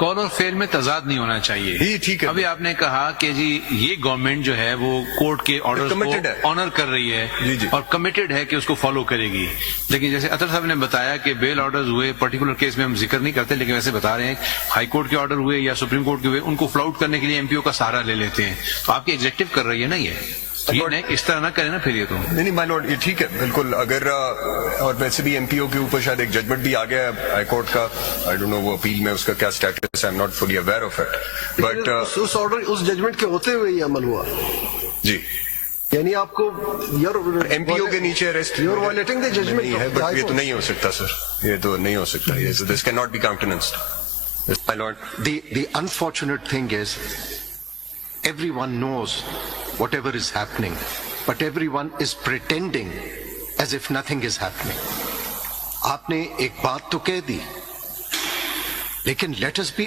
کال اور فیل میں تضاد نہیں ہونا چاہیے. جی ٹھیک ہے. ابھی آپ نے کہا کہ جی یہ گورنمنٹ جو ہے وہ کورٹ کے آرڈرز کو آنر کر رہی ہے اور کمیٹڈ ہے کہ اس کو فالو کرے گی. لیکن جیسے اطہر صاحب نے بتایا کہ بیل آرڈرز ہوئے، پرٹیکولر کیس میں ہم ذکر نہیں کرتے لیکن ویسے بتا رہے ہیں ہائی کورٹ کے آرڈر ہوئے یا سپریم کورٹ کے ہوئے، ان کو فلاؤٹ کرنے کے لیے ایم پی او کا سہارا لے لیتے ہیں. تو آپ کی ایگزیکٹو کر رہی ہے نا یہ اس طرح نہ کرے نا پھر. یہ تو نہیں مائی لارڈ یہ ٹھیک ہے بالکل. اگر اور ویسے بھی ایم پی او کے اوپر شاید ایک ججمنٹ بھی آ گیا ہے ہائی کورٹ کا. آئی ڈونٹ نو وہ اپیل میں اس کا کیا اسٹیٹس ہے. I am not fully aware of it. But اس آرڈر اس ججمنٹ کے ہوتے ہوئے یہ عمل ہوا. جی یعنی آپ کو ایم پی او کے نیچے arrest you are violating the judgment ہے. بٹ یہ تو نہیں ہو سکتا سر، یہ تو نہیں ہو سکتا. This cannot be countenanced my lord. The unfortunate thing is everyone knows whatever is happening, but everyone is pretending as if nothing is happening. آپ نے ایک بات تو کہہ دی لیکن let us be